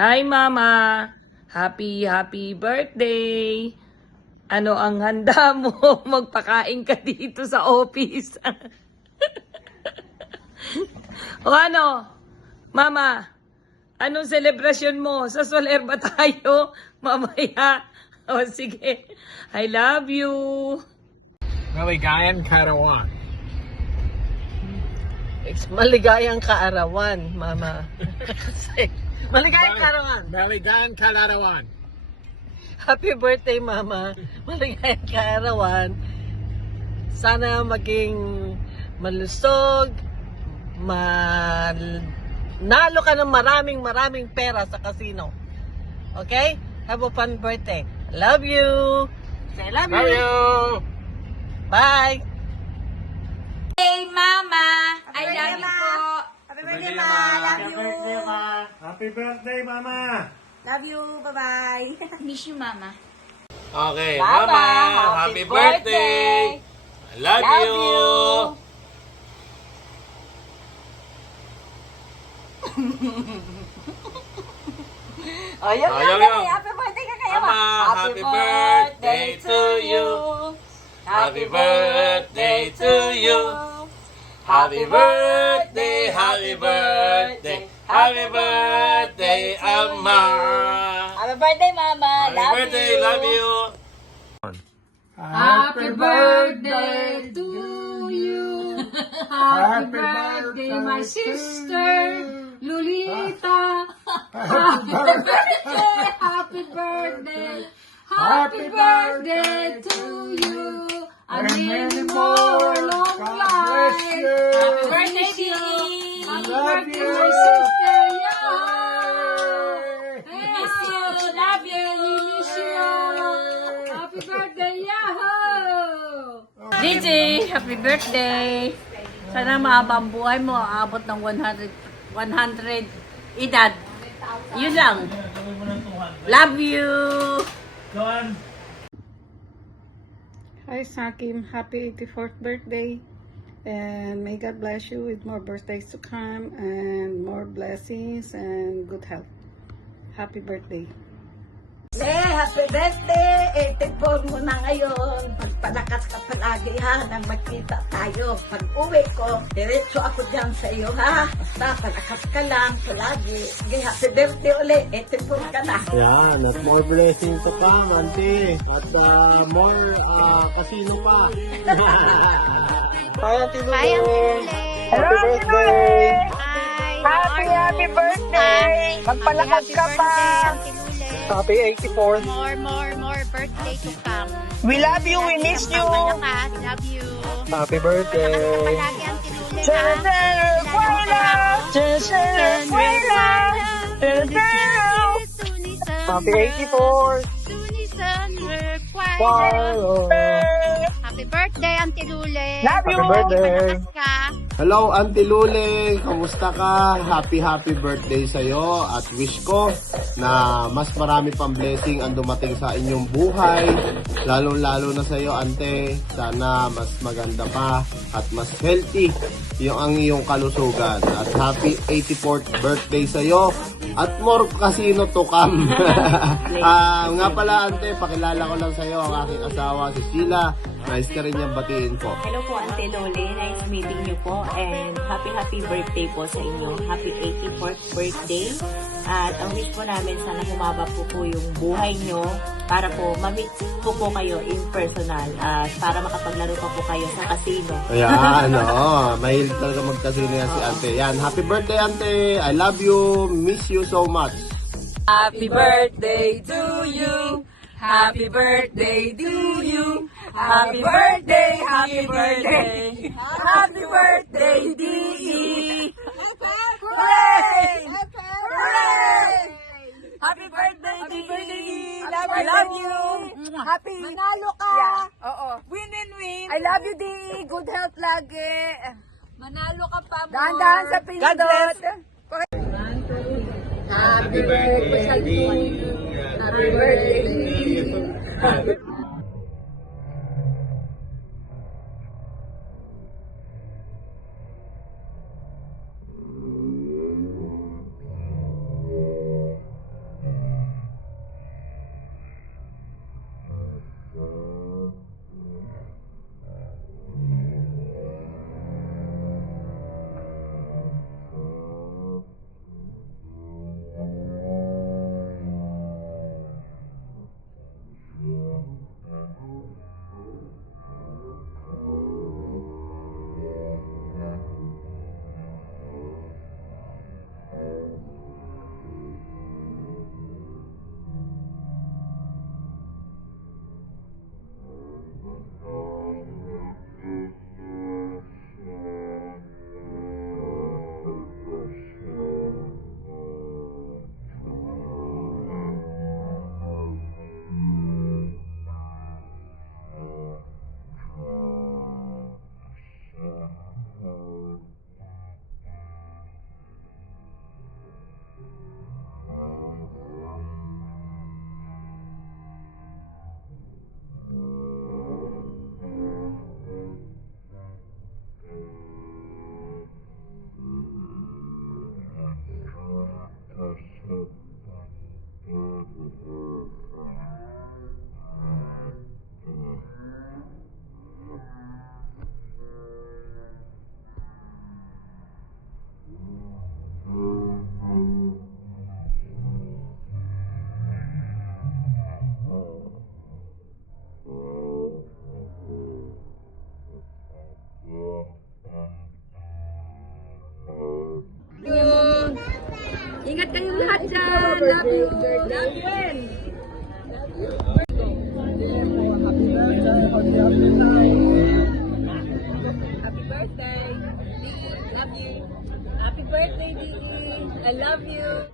Hi, Mama! Happy birthday! Ano ang handa mo? Magpakain ka dito sa office. O ano? Mama, anong selebrasyon mo? Sa Soler ba tayo? Mamaya. O sige. I love you. Maligayang Karawan. It's maligayang kaarawan, Mama. Maligayang kaarawan. Maligayang Karawan. Happy birthday, Mama. Maligayang kaarawan. Sana maging malusog, nalo ka ng maraming pera sa casino. Okay? Have a fun birthday. Love you. Say love Love you. you. Bye. Hey, Mama! I love you po. Happy birthday, Ma. Love you. Happy birthday, Mama. Love you. Bye-bye. Miss you, Mama. Okay, Mama, Mama. happy birthday. I love, you. Ayaw Ayaw na. yun. Happy birthday ka kaya, Ma. Mama, happy birthday to you. Happy birthday to you. Happy birthday, happy birthday, happy birthday, Amma. Happy birthday, Mama. Happy birthday, love you. Happy birthday to you. Happy birthday, my sister Lolita. Happy birthday, happy birthday, happy birthday to you. And many more long life. Happy birthday, Dee. Happy birthday, my sister. Yeah. Miss you. Love you. We miss you. Happy birthday, Yahoo! Gigi, happy birthday! Sana mahaba ang buhay mo, aabot ng 100 edad. Yun lang. Love you! Hi Sakim, happy 84th birthday. And may God bless you with more birthdays to come and more blessings and good health. Happy birthday. Happy birthday. 84 mo na ngayon. Pagpalakas ka palagi, ha, nang magkita tayo. Pag uwi ko, diretso ako dyan sa iyo, ha. Basta palakas ka lang palagi. Sige, happy birthday ulit. 84 ka na. Yan, at more blessings to come, auntie. At more casino pa. Hi, Auntie Lulu. Hi, Auntie Lulu. Happy birthday. Hi. Happy birthday. Magpalakas ka pa. Happy 84th. More birthday to come. We love you. We miss you. Malakas. Love you. Happy birthday. Palagi, Auntie Lulu, ha? Happy 84th. Happy birthday, Auntie Lulu. Happy birthday. Malakas ka. Hello, Auntie Lule. Kamusta ka? Happy birthday sa'yo at wish ko na mas marami pang blessing ang dumating sa inyong buhay. Lalo-lalo na sa'yo, Ante. Sana mas maganda pa at mas healthy ang iyong kalusugan. At happy 84th birthday sa'yo at more casino to come. Nga pala, Ante, pakilala ko lang sa'yo ang aking asawa, si Sheila. Nice ka rin niyang batiin po. Hello po, Ante Lole. Nice meeting you po. And happy birthday po sa inyo. Happy 84th birthday. At ang wish po namin, sana humaba po yung buhay nyo para po ma-meet po kayo in personal at para makapaglaro pa po kayo sa casino. Ayan, mahilig talaga mag-casino yan si Ante. Yan, happy birthday, Ante. I love you. Miss you so much. Happy birthday to you. Happy birthday to you. Happy birthday, happy birthday. Happy birthday, D.E. Hooray! Hooray! Happy birthday, D.E. I love you. Happy. Manalo ka. Oo. Win. I love you, Dee. Good health lagi. Manalo ka pa mo. Dahan-dahan sa pinindot. Happy birthday to you. Happy birthday to you. Ingat kayong lahat dyan. Love you. Love you. Happy birthday. Dee. Love you. Happy birthday, Dee. I love you.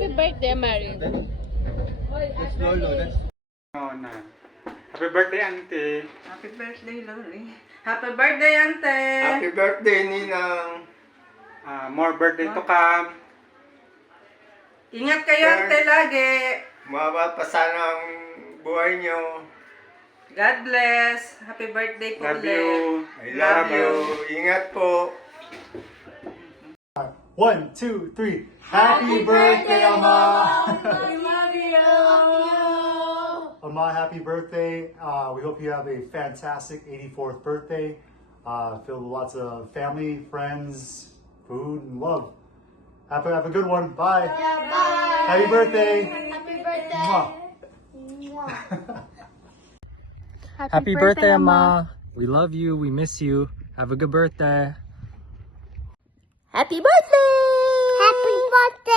Happy birthday, Mary. Happy birthday, Auntie. Happy birthday, Loli. Happy birthday, Ante. Happy birthday, Ninang. More birthday to come. Ingat kayo, Ante, lagi. Mababa pa sana ang buhay nyo. God bless. Happy birthday po Love ulit. you. I love you. Ingat po. 1, 2, 3. Happy birthday, Ama! Ama, happy birthday. We hope you have a fantastic 84th birthday. Filled with lots of family, friends, food, and love. Have a good one. Bye. Bye. Happy birthday. Happy birthday. Mwah. Happy birthday, Amma. We love you. We miss you. Have a good birthday. Happy birthday. Happy birthday.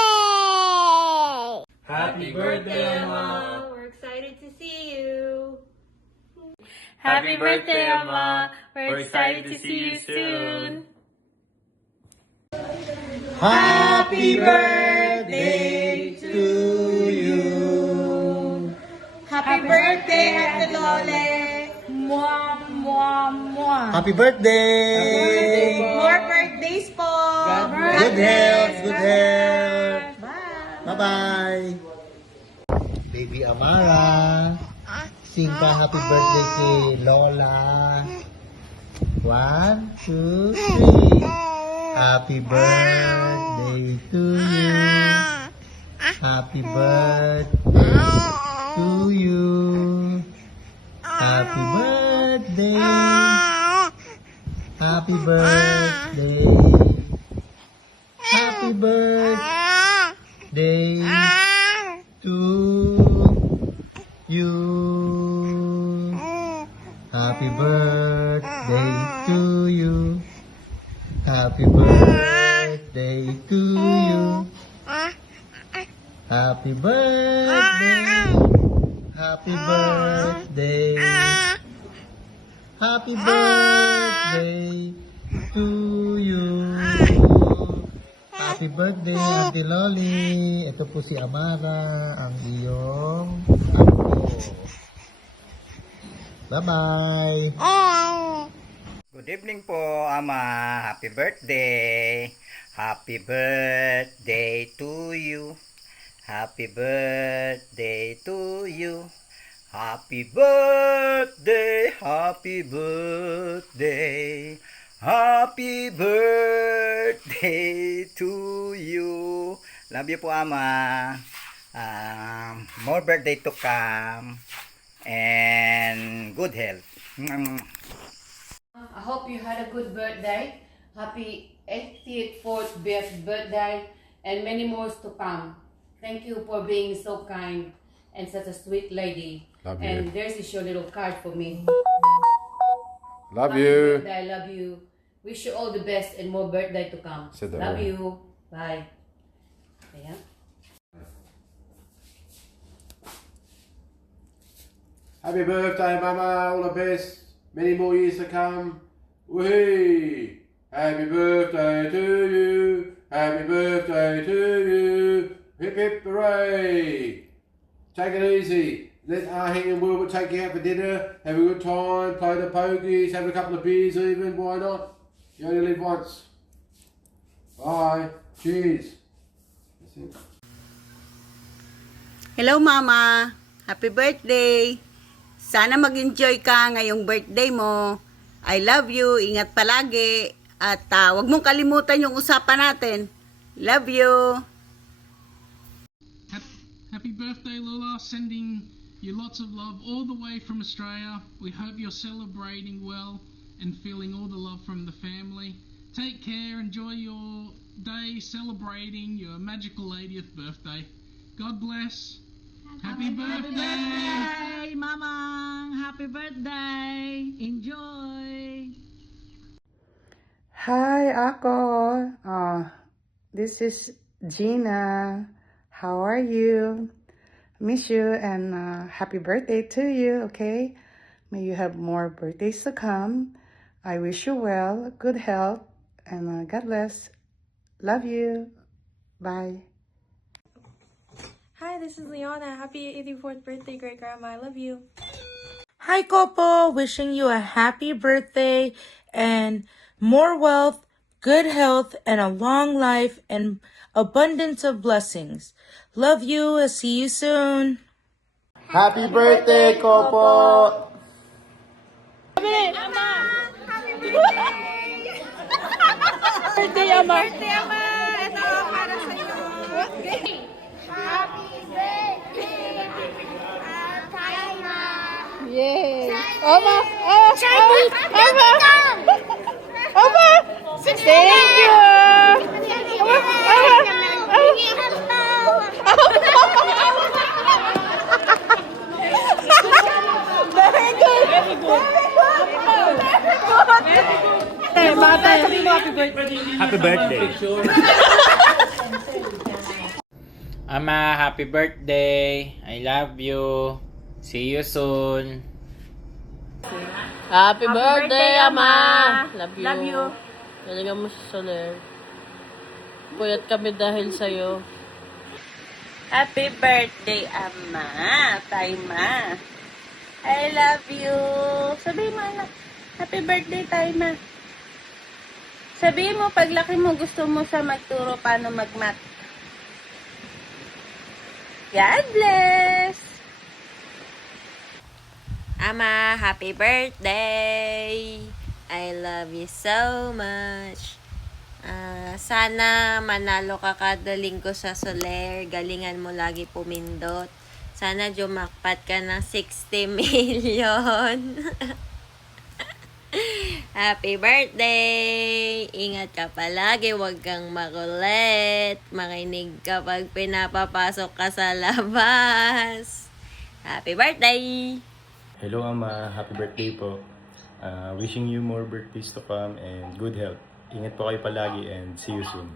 Happy birthday, Ama. We're excited to see you. Happy birthday, Amma. We're excited to see you soon. Happy birthday to you. Happy birthday, Ate Lole. Mwah, mwah, mwah. Happy birthday. More birthdays po. Good health. Good health. Bye-bye. Baby Amara. Sing ka happy birthday kay Lola. 1, 2, 3. Happy birthday to you. Happy birthday to you. Happy birthday. Happy birthday. Happy birthday to you. Happy birthday to you. Happy birthday to you. Happy birthday. Happy birthday. Happy birthday to you. Happy birthday, Auntie Loli. Ito po si Amara, ang iyong apo. Bye-bye. Good evening po, Ama. Happy birthday. Happy birthday to you. Happy birthday to you. Happy birthday, happy birthday. Happy birthday to you. Love you po, Ama. More birthday to come. And good health. I hope you had a good birthday. Happy 84th birthday and many more to come. Thank you for being so kind and such a sweet lady. Love you. And there's this your little card for me. Love Happy you. birthday, I love you. Wish you all the best and more birthday to come. Sit down. Love you. Bye. Ayan. Happy birthday, Mama. All the best. Many more years to come. Whee! Happy birthday to you. Happy birthday to you. Hip hip hooray. Take it easy. Let Ahing and Wilbur take you out for dinner. Have a good time. Play the pokies. Have a couple of beers even. Why not? You only live once. Bye. Cheers. That's it. Hello, Mama. Happy birthday. Sana mag-enjoy ka ngayong birthday mo. I love you. Ingat palagi. At wag mong kalimutan yung usapan natin. Love you. Happy birthday, Lola. Sending you lots of love all the way from Australia. We hope you're celebrating well and feeling all the love from the family. Take care. Enjoy your day celebrating your magical 80th birthday. God bless. Happy birthday! Mama. Happy birthday. Enjoy. Hi, Ako. This is Gina. How are you? Miss you and happy birthday to you, okay? May you have more birthdays to come. I wish you well, good health, and God bless. Love you. Bye. this is Leona. Happy 84th birthday, great grandma. I love you. Hi, Kopo. Wishing you a happy birthday and more wealth, good health, and a long life and abundance of blessings. Love you. I'll see you soon. Happy birthday, Kopo! Birthday, Ama! Birthday, Ama! Ito, para sa'yo. Happy birthday! Taima! Yay! Ama! Ama! Ama! Thank you! Very good! Very good! Happy birthday. Ama, happy birthday. I love you. See you soon. Happy birthday, Ama! Love you. Love you. Talaga mo si Soler. Puyat kami dahil sa'yo. Happy birthday, Ama. Taima. I love you. Sabihin mo, anak. Happy birthday, Taima. Sabihin mo, paglaki mo, gusto mo sa magturo paano mag-math. God bless! Ama, happy birthday! I love you so much. Sana manalo ka kada linggo sa Soler. Galingan mo lagi pumindot. Sana jumakpat ka ng 60 million. Happy birthday! Ingat ka palagi, huwag kang makulit. Makinig kapag pinapapasok ka sa labas. Happy birthday! Hello, Ama. Happy birthday po. Wishing you more birthdays to come and good health. Ingat po kayo palagi and see you soon.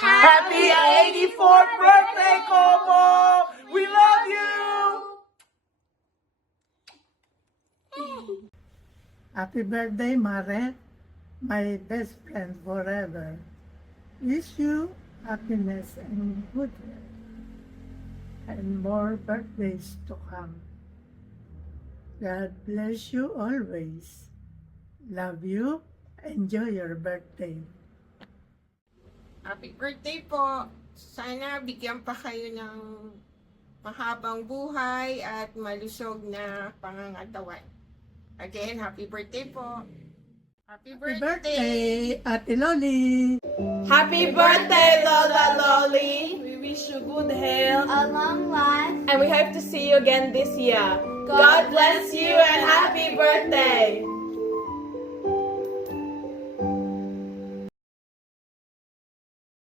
Happy 84th birthday, Kopo! We love you! Happy birthday, Mare, my best friend forever. Wish you happiness and good health, and more birthdays to come. God bless you always. Love you. Enjoy your birthday. Happy birthday po. Sana bigyan pa kayo ng mahabang buhay at malusog na pangangatawan. Again, happy birthday po. Happy birthday, Ate Loli. Happy birthday, Lola Loli. We wish you good health, A long life. and we hope to see you again this year. God bless you and happy birthday.